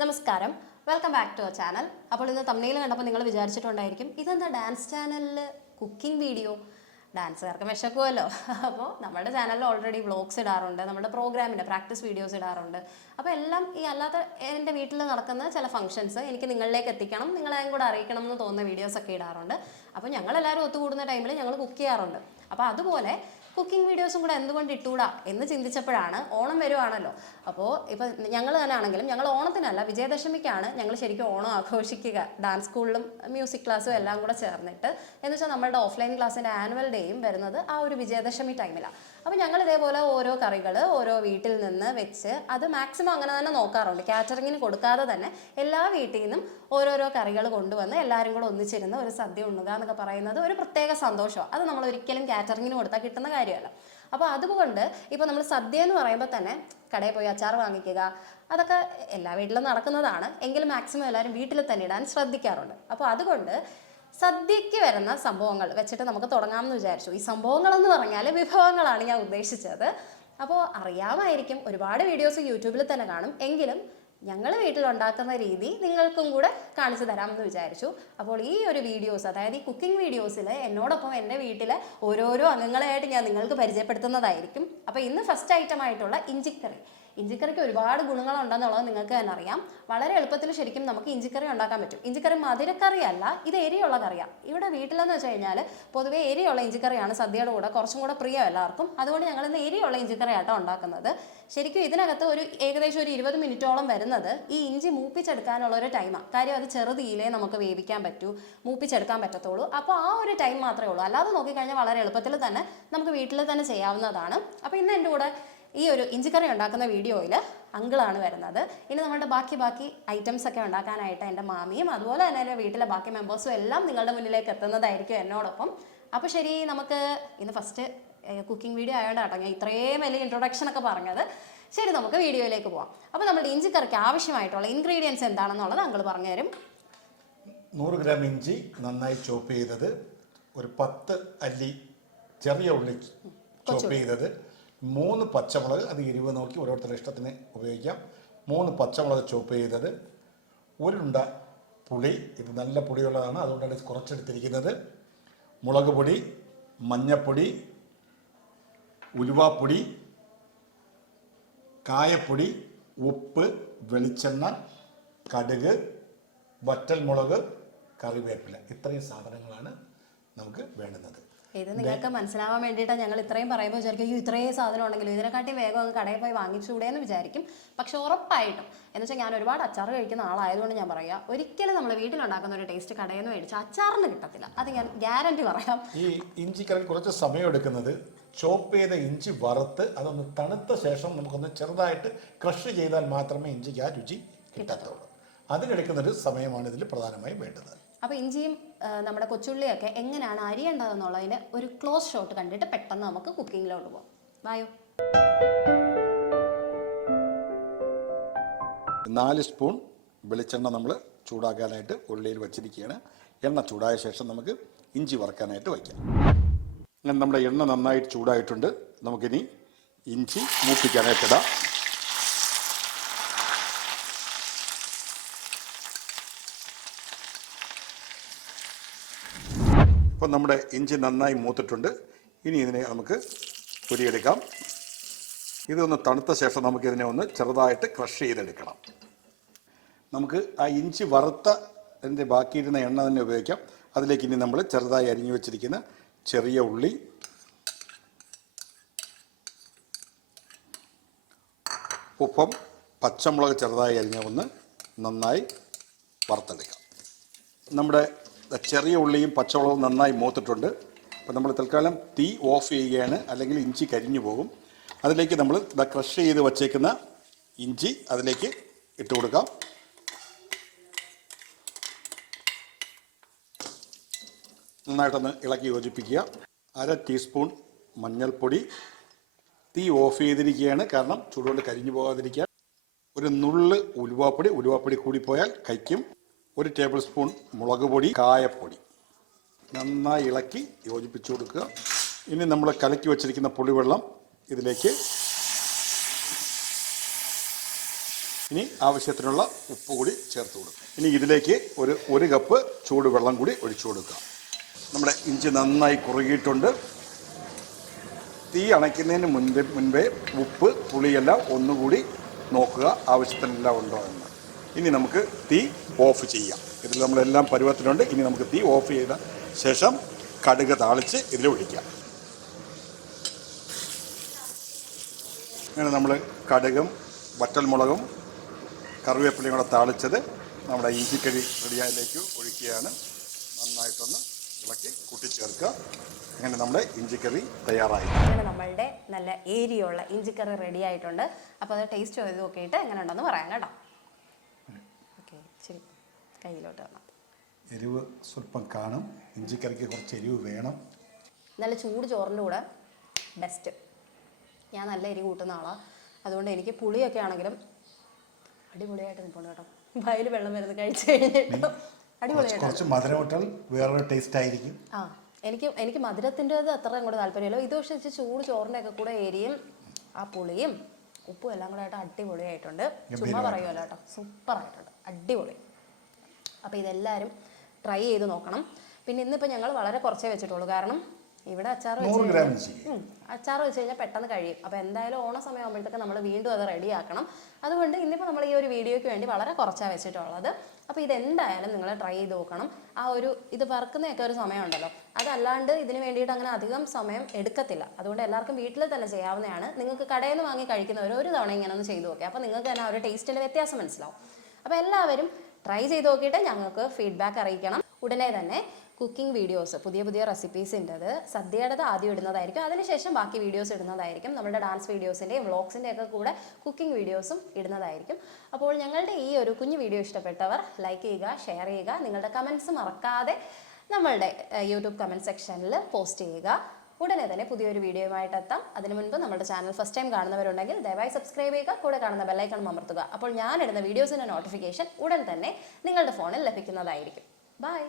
നമസ്കാരം, welcome back to our channel. അപ്പോൾ ഇന്ന് തമ്മിൽ കണ്ടപ്പോൾ നിങ്ങൾ വിചാരിച്ചിട്ടുണ്ടായിരിക്കും ഇതെന്താ ഡാൻസ് ചാനലിൽ കുക്കിംഗ് വീഡിയോ, ഡാൻസുകാർക്ക് വിശക്കുമല്ലോ. അപ്പോൾ നമ്മുടെ ചാനലിൽ ഓൾറെഡി വ്ളോഗ്സ് ഇടാറുണ്ട്, നമ്മുടെ പ്രോഗ്രാമിൻ്റെ പ്രാക്ടീസ് വീഡിയോസ് ഇടാറുണ്ട്. അപ്പോൾ എല്ലാം ഈ അല്ലാത്ത എൻ്റെ വീട്ടിൽ നടക്കുന്ന ചില ഫംഗ്ഷൻസ് എനിക്ക് നിങ്ങളിലേക്ക് എത്തിക്കണം, നിങ്ങളെയും കൂടെ അറിയിക്കണം എന്ന് തോന്നുന്ന വീഡിയോസൊക്കെ ഇടാറുണ്ട്. അപ്പോൾ ഞങ്ങളെല്ലാവരും ഒത്തുകൂടുന്ന ടൈമിൽ ഞങ്ങൾ കുക്ക് ചെയ്യാറുണ്ട്. അപ്പോൾ അതുപോലെ കുക്കിംഗ് വീഡിയോസും കൂടെ എന്തുകൊണ്ട് ഇട്ടൂടാ എന്ന് ചിന്തിച്ചപ്പോഴാണ് ഓണം വരുവാണല്ലോ. അപ്പോൾ ഇപ്പം ഞങ്ങൾ തന്നെ ആണെങ്കിലും ഞങ്ങൾ ഓണത്തിനല്ല വിജയദശമിക്കാണ് ഞങ്ങൾ ശരിക്കും ഓണം ആഘോഷിക്കുക. ഡാൻസ് സ്കൂളിലും മ്യൂസിക് ക്ലാസ്സും എല്ലാം കൂടെ ചേർന്നിട്ട്. എന്ന് വെച്ചാൽ നമ്മളുടെ ഓഫ്ലൈൻ ക്ലാസ്സിൻ്റെ ആനുവൽ ഡേയും വരുന്നത് ആ ഒരു വിജയദശമി ടൈമിലാണ്. അപ്പോൾ ഞങ്ങൾ ഇതേപോലെ ഓരോ കറികൾ ഓരോ വീട്ടിൽ നിന്ന് വെച്ച് അത് മാക്സിമം അങ്ങനെ തന്നെ നോക്കാറുണ്ട്. കാറ്ററിങ്ങിന് കൊടുക്കാതെ തന്നെ എല്ലാ വീട്ടിൽ നിന്നും ഓരോരോ കറികൾ കൊണ്ടുവന്ന് എല്ലാവരും കൂടെ ഒന്നിച്ചിരുന്ന് ഒരു സദ്യ ഉണ്ണുക എന്നൊക്കെ പറയുന്നത് ഒരു പ്രത്യേക സന്തോഷമാണ്. അത് നമ്മൾ ഒരിക്കലും കാറ്ററിങ്ങിന് കൊടുത്താൽ കിട്ടുന്ന കാര്യമല്ല. അപ്പോൾ അതുകൊണ്ട് ഇപ്പോൾ നമ്മൾ സദ്യ എന്ന് പറയുമ്പോൾ തന്നെ കടയിൽ പോയി അച്ചാർ വാങ്ങിക്കുക അതൊക്കെ എല്ലാ വീട്ടിലും നടക്കുന്നതാണ്. എങ്കിലും മാക്സിമം എല്ലാവരും വീട്ടിൽ തന്നെ ഇടാൻ ശ്രദ്ധിക്കാറുണ്ട്. അപ്പോൾ അതുകൊണ്ട് സദ്യയ്ക്ക് വരുന്ന സംഭവങ്ങൾ വെച്ചിട്ട് നമുക്ക് തുടങ്ങാമെന്ന് വിചാരിച്ചു. ഈ സംഭവങ്ങളെന്ന് പറഞ്ഞാൽ വിഭവങ്ങളാണ് ഞാൻ ഉദ്ദേശിച്ചത്. അപ്പോൾ അറിയാമായിരിക്കും, ഒരുപാട് വീഡിയോസ് യൂട്യൂബിൽ തന്നെ കാണും. എങ്കിലും ഞങ്ങൾ വീട്ടിലുണ്ടാക്കുന്ന രീതി നിങ്ങൾക്കും കൂടെ കാണിച്ചു തരാമെന്ന് വിചാരിച്ചു. അപ്പോൾ ഈ ഒരു വീഡിയോസ്, അതായത് ഈ കുക്കിംഗ് വീഡിയോസിൽ എന്നോടൊപ്പം എൻ്റെ വീട്ടിലെ ഓരോരോ അംഗങ്ങളായിട്ട് ഞാൻ നിങ്ങൾക്ക് പരിചയപ്പെടുത്തുന്നതായിരിക്കും. അപ്പോൾ ഇന്ന് ഫസ്റ്റ് ഐറ്റം ആയിട്ടുള്ള ഇഞ്ചിക്കറി. ഇഞ്ചിക്കറിക്ക് ഒരുപാട് ഗുണങ്ങളുണ്ടെന്നുള്ളത് നിങ്ങൾക്ക് തന്നെ അറിയാം. വളരെ എളുപ്പത്തിൽ ശരിക്കും നമുക്ക് ഇഞ്ചിക്കറി ഉണ്ടാക്കാൻ പറ്റും. ഇഞ്ചിക്കറി മധുരക്കറിയല്ല, ഇത് എരിയുള്ള കറിയാണ്. ഇവിടെ വീട്ടിലെന്ന് വെച്ച് കഴിഞ്ഞാൽ പൊതുവേ എരിയുള്ള ഇഞ്ചിക്കറിയാണ് സദ്യയുടെ കൂടെ കുറച്ചും കൂടെ പ്രിയം എല്ലാവർക്കും. അതുകൊണ്ട് ഞങ്ങൾ ഇന്ന് എരിയുള്ള ഇഞ്ചിക്കറിയാട്ടോ ഉണ്ടാക്കുന്നത്. ശരിക്കും ഇതിനകത്ത് ഏകദേശം ഒരു 20 മിനിറ്റോളം വരുന്നത് ഈ ഇഞ്ചി മൂപ്പിച്ചെടുക്കാനുള്ള ഒരു ടൈമാണ്. കാര്യം അത് ചെറുതീയിലേ നമുക്ക് വേവിക്കാൻ പറ്റൂ, മൂപ്പിച്ചെടുക്കാൻ പറ്റത്തുള്ളൂ. അപ്പോൾ ആ ഒരു ടൈം മാത്രമേ ഉള്ളൂ. അല്ലാതെ നോക്കിക്കഴിഞ്ഞാൽ വളരെ എളുപ്പത്തിൽ തന്നെ നമുക്ക് വീട്ടിൽ തന്നെ ചെയ്യാവുന്നതാണ്. അപ്പോൾ ഇന്ന് എൻ്റെ കൂടെ ഈ ഒരു ഇഞ്ചിക്കറി ഉണ്ടാക്കുന്ന വീഡിയോയിൽ അങ്കിളാണ് വരുന്നത്. ഇനി നമ്മുടെ ബാക്കി ഐറ്റംസ് ഒക്കെ ഉണ്ടാക്കാനായിട്ട് എൻ്റെ മാമിയും അതുപോലെ തന്നെ എൻ്റെ വീട്ടിലെ ബാക്കി മെമ്പേഴ്സും എല്ലാം നിങ്ങളുടെ മുന്നിലേക്ക് എത്തുന്നതായിരിക്കും എന്നോടൊപ്പം. അപ്പോൾ ശരി, നമുക്ക് ഇന്ന് ഫസ്റ്റ് കുക്കിംഗ് വീഡിയോ ആയതുകൊണ്ടാട്ടോ ഞാൻ ഇത്രയും വലിയ ഇൻട്രൊഡക്ഷൻ ഒക്കെ പറഞ്ഞത്. ശരി, നമുക്ക് വീഡിയോയിലേക്ക് പോവാം. അപ്പോൾ നമ്മുടെ ഇഞ്ചിക്കറിക്ക് ആവശ്യമായിട്ടുള്ള ഇൻഗ്രീഡിയൻസ് എന്താണെന്നുള്ളത് അങ്കിൾ പറഞ്ഞുതരും. 100 ഗ്രാം ഇഞ്ചി നന്നായി ചോപ്പ് ചെയ്തത്, ഒരു 10 അല്ലി ചെറിയ ഉള്ളി ചോപ്പ് ചെയ്തത്, 3 പച്ചമുളക്, അത് എരിവ് നോക്കി ഓരോരുത്തരുടെ ഇഷ്ടത്തിന് ഉപയോഗിക്കാം. 3 പച്ചമുളക് ചോപ്പ് ചെയ്തത്, ഒരുണ്ട പുളി, ഇത് നല്ല പുളിയുള്ളതാണ് അതുകൊണ്ടാണ് ഇത് കുറച്ചെടുത്തിരിക്കുന്നത്, മുളക് പൊടി, മഞ്ഞപ്പൊടി, ഉലുവാപ്പൊടി, കായപ്പൊടി, ഉപ്പ്, വെളിച്ചെണ്ണ, കടുക്, വറ്റൽമുളക്, കറിവേപ്പില. ഇത്രയും സാധനങ്ങളാണ് നമുക്ക് വേണ്ടുന്നത്. ഇത് നിങ്ങൾക്ക് മനസ്സിലാവാൻ വേണ്ടിയിട്ടാണ് ഞങ്ങൾ ഇത്രയും പറയുമ്പോൾ വിചാരിക്കും അയ്യോ ഇത്രയും സാധനം ഉണ്ടെങ്കിലും ഇതിനെക്കാട്ടി വേഗം അങ്ങ് കടയിൽ പോയി വാങ്ങിച്ചൂടെ എന്ന് വിചാരിക്കും. പക്ഷെ ഉറപ്പായിട്ടും എന്ന് വെച്ചാൽ ഞാൻ ഒരുപാട് അച്ചാർ കഴിക്കുന്ന ആളായതുകൊണ്ട് ഞാൻ പറയാം, ഒരിക്കലും നമ്മൾ വീട്ടിലുണ്ടാക്കുന്ന ഒരു ടേസ്റ്റ് കടയിൽ നിന്ന് മേടിച്ചാൽ അച്ചാറിന് കിട്ടത്തില്ല. അത് ഞാൻ ഗ്യാരണ്ടി പറയാം. ഈ ഇഞ്ചിക്കറി കുറച്ച് സമയം എടുക്കുന്നത്, ചോപ്പ് ചെയ്ത ഇഞ്ചി വറുത്ത് അതൊന്ന് തണുത്ത ശേഷം നമുക്കൊന്ന് ചെറുതായിട്ട് ക്രഷ് ചെയ്താൽ മാത്രമേ ഇഞ്ചിക്ക് ആ രുചി കിട്ടത്തുള്ളൂ. അതിനെടുക്കുന്നൊരു സമയമാണ് ഇതിൽ പ്രധാനമായും വേണ്ടത്. അപ്പോൾ ഇഞ്ചിയും നമ്മുടെ കൊച്ചുള്ളിയൊക്കെ എങ്ങനെയാണ് അരിയേണ്ടതെന്നുള്ളതിന് ഒരു ക്ലോസ് ഷോട്ട് കണ്ടിട്ട് പെട്ടെന്ന് നമുക്ക് കുക്കിങ്ങിലോട്ട് പോകാം. വായോ. 4 സ്പൂൺ വെളിച്ചെണ്ണ നമ്മൾ ചൂടാക്കാനായിട്ട് ഉള്ളിയിൽ വച്ചിരിക്കുകയാണ്. എണ്ണ ചൂടായ ശേഷം നമുക്ക് ഇഞ്ചി വറുക്കാനായിട്ട് വയ്ക്കാം. അങ്ങനെ നമ്മുടെ എണ്ണ നന്നായിട്ട് ചൂടായിട്ടുണ്ട്. നമുക്കിനി ഇഞ്ചി മൂപ്പിക്കാനായിട്ടിടാം. ഇപ്പം നമ്മുടെ ഇഞ്ചി നന്നായി മൂത്തിട്ടുണ്ട്. ഇനി ഇതിനെ നമുക്ക് പൊരിയെടുക്കാം. ഇതൊന്ന് തണുത്ത ശേഷം നമുക്കിതിനെ ഒന്ന് ചെറുതായിട്ട് ക്രഷ് ചെയ്തെടുക്കണം. നമുക്ക് ആ ഇഞ്ചി വറുത്തതിൻ്റെ ബാക്കിയിരുന്ന എണ്ണ തന്നെ ഉപയോഗിക്കാം. അതിലേക്ക് ഇനി നമ്മൾ ചെറുതായി അരിഞ്ഞു വെച്ചിരിക്കുന്ന ചെറിയ ഉള്ളി, ഉപ്പും പച്ചമുളക് ചെറുതായി അരിഞ്ഞ ഒന്ന് നന്നായി വറുത്തെടുക്കാം. നമ്മുടെ ചെറിയ ഉള്ളിയും പച്ചമുളകും നന്നായി മൂത്തിട്ടുണ്ട്. അപ്പോൾ നമ്മൾ തൽക്കാലം തീ ഓഫ് ചെയ്യുകയാണ്, അല്ലെങ്കിൽ ഇഞ്ചി കരിഞ്ഞു പോകും. അതിലേക്ക് നമ്മൾ ക്രഷ് ചെയ്ത് വച്ചേക്കുന്ന ഇഞ്ചി അതിലേക്ക് ഇട്ട് കൊടുക്കാം. നന്നായിട്ടൊന്ന് ഇളക്കി യോജിപ്പിക്കുക. 1/2 ടീസ്പൂൺ മഞ്ഞൾപ്പൊടി. തീ ഓഫ് ചെയ്തിരിക്കുകയാണ്, കാരണം ചൂടുകൊണ്ട് കരിഞ്ഞു പോകാതിരിക്കാൻ. ഒരു നുള്ള് ഉലുവാപ്പൊടി കൂടിപ്പോയാൽ കയ്ക്കും. 1 ടേബിൾ സ്പൂൺ മുളക് പൊടി, കായപ്പൊടി. നന്നായി ഇളക്കി യോജിപ്പിച്ചു കൊടുക്കുക. ഇനി നമ്മൾ കലക്കി വച്ചിരിക്കുന്ന പുളിവെള്ളം ഇതിലേക്ക് ഇനി ആവശ്യത്തിനുള്ള ഉപ്പ് കൂടി ചേർത്ത് കൊടുക്കും. ഇനി ഇതിലേക്ക് ഒരു കപ്പ് ചൂടുവെള്ളം കൂടി ഒഴിച്ചു കൊടുക്കുക. നമ്മുടെ ഇഞ്ചി നന്നായി കുറുകിയിട്ടുണ്ട്. തീ അണയ്ക്കുന്നതിന് മുൻപേ ഉപ്പ് പുളിയെല്ലാം ഒന്നുകൂടി നോക്കുക, ആവശ്യത്തിനെല്ലാം ഉണ്ടോ എന്ന്. ഇനി നമുക്ക് തീ ഓഫ് ചെയ്യാം. ഇതിൽ നമ്മളെല്ലാം പരുവത്തിലുണ്ട്. ഇനി നമുക്ക് തീ ഓഫ് ചെയ്ത ശേഷം കടുക് താളിച്ച് ഇതിൽ ഒഴിക്കാം. അങ്ങനെ നമ്മൾ കടുകും വറ്റൽമുളകും കറിവേപ്പിലയും കൂടെ താളിച്ചത് നമ്മുടെ ഇഞ്ചിക്കറി റെഡിയായിലേക്ക് ഒഴിക്കുകയാണ്. നന്നായിട്ടൊന്ന് ഇളക്കി കൂട്ടിച്ചേർക്കുക. അങ്ങനെ നമ്മുടെ ഇഞ്ചിക്കറി തയ്യാറായി. അങ്ങനെ നമ്മളുടെ നല്ല ഏരിയുള്ള ഇഞ്ചിക്കറി റെഡി ആയിട്ടുണ്ട്. അപ്പോൾ അത് ടേസ്റ്റ് ചെയ്ത് നോക്കിയിട്ട് എങ്ങനെ ഉണ്ടെന്ന് പറയാം കേട്ടോ. ഓക്കെ, ശരി, കയ്യിലോട്ട് വേണം. എരിവ് സ്വല്പം കാണും. ഇഞ്ചിക്കറിക്ക് കുറച്ച് എരിവ് വേണം. നല്ല ചൂട് ചോറിൻ്റെ കൂടെ ബെസ്റ്റ്. ഞാൻ നല്ല എരി കൂട്ടുന്ന ആളാണ്. അതുകൊണ്ട് എനിക്ക് പുളിയൊക്കെ ആണെങ്കിലും അടിപൊളിയായിട്ട് നിൽപ്പുണ്ട് കേട്ടോ. വായിൽ വെള്ളം വരുന്നത് കഴിച്ച് കഴിഞ്ഞിട്ട് അടിപൊളിയായിട്ട്. കുറച്ച് മധുരം ഇട്ടാൽ വേറൊരു ടേസ്റ്റ് ആയിരിക്കും. എനിക്ക് മധുരത്തിൻ്റെത് അത്ര അങ്ങോട്ട് താല്പര്യമില്ല. ഇത് പക്ഷേ ചൂട് ചോറിൻ്റെ ഒക്കെ കൂടെ എരിയും ആ പുളിയും ഉപ്പും എല്ലാം കൂടെ ആയിട്ട് അടിപൊളിയായിട്ടുണ്ട്. ചുമ്മാ പറയുമല്ലോ കേട്ടോ, സൂപ്പറായിട്ടുണ്ട്, അടിപൊളി. അപ്പോൾ ഇതെല്ലാവരും ട്രൈ ചെയ്ത് നോക്കണം. പിന്നെ ഇന്നിപ്പോൾ ഞങ്ങൾ വളരെ കുറച്ചേ വെച്ചിട്ടുള്ളൂ. കാരണം ഇവിടെ അച്ചാർ വെച്ച് കഴിഞ്ഞാൽ പെട്ടെന്ന് കഴിയും. അപ്പോൾ എന്തായാലും ഓണ സമയമാകുമ്പോഴത്തേക്ക് നമ്മൾ വീണ്ടും അത് റെഡിയാക്കണം. അതുകൊണ്ട് ഇന്നിപ്പോൾ നമ്മൾ ഈ ഒരു വീഡിയോയ്ക്ക് വേണ്ടി വളരെ കുറച്ചാണ് വെച്ചിട്ടുള്ളത്. അപ്പോൾ ഇതെന്തായാലും നിങ്ങൾ ട്രൈ ചെയ്ത് നോക്കണം. ഇത് വറുക്കുന്നതൊക്കെ ഒരു സമയമുണ്ടല്ലോ, അതല്ലാണ്ട് ഇതിന് വേണ്ടിയിട്ട് അങ്ങനെ അധികം സമയം എടുക്കത്തില്ല. അതുകൊണ്ട് എല്ലാവർക്കും വീട്ടിൽ തന്നെ ചെയ്യാവുന്നതാണ്. നിങ്ങൾക്ക് കടയിൽ നിന്ന് വാങ്ങി കഴിക്കുന്നവർ ഒരു തവണ ഇങ്ങനെ ഒന്ന് ചെയ്ത് നോക്കുക. അപ്പോൾ നിങ്ങൾക്ക് തന്നെ ആ ഒരു ടേസ്റ്റിൽ വ്യത്യാസം മനസ്സിലാവും. അപ്പോൾ എല്ലാവരും ട്രൈ ചെയ്ത് നോക്കിയിട്ട് ഞങ്ങൾക്ക് ഫീഡ്ബാക്ക് അറിയിക്കണം. ഉടനെ തന്നെ കുക്കിംഗ് വീഡിയോസ്, പുതിയ റെസിപ്പീസിൻ്റെത്, സദ്യയുടേത് ആദ്യം ഇടുന്നതായിരിക്കും. അതിനുശേഷം ബാക്കി വീഡിയോസ് ഇടുന്നതായിരിക്കും. നമ്മുടെ ഡാൻസ് വീഡിയോസിൻ്റെയും വ്ളോഗ്സിൻ്റെ ഒക്കെ കൂടെ കുക്കിംഗ് വീഡിയോസും ഇടുന്നതായിരിക്കും. അപ്പോൾ ഞങ്ങളുടെ ഈ ഒരു കുഞ്ഞു വീഡിയോ ഇഷ്ടപ്പെട്ടവർ ലൈക്ക് ചെയ്യുക, ഷെയർ ചെയ്യുക. നിങ്ങളുടെ കമൻസ് മറക്കാതെ നമ്മളുടെ യൂട്യൂബ് കമൻറ്റ് സെക്ഷനിൽ പോസ്റ്റ് ചെയ്യുക. ഉടനെ തന്നെ പുതിയൊരു വീഡിയോയുമായിട്ട് എത്താം. അതിനു മുൻപ് നമ്മുടെ ചാനൽ ഫസ്റ്റ് ടൈം കാണുന്നവരുണ്ടെങ്കിൽ ദയവായി സബ്സ്ക്രൈബ് ചെയ്യുക, കൂടെ കാണുന്ന ബെല്ലൈക്കൺ അമർത്തുക. അപ്പോൾ ഞാനിടുന്ന വീഡിയോസിൻ്റെ നോട്ടിഫിക്കേഷൻ ഉടൻ തന്നെ നിങ്ങളുടെ ഫോണിൽ ലഭിക്കുന്നതായിരിക്കും. ബൈ.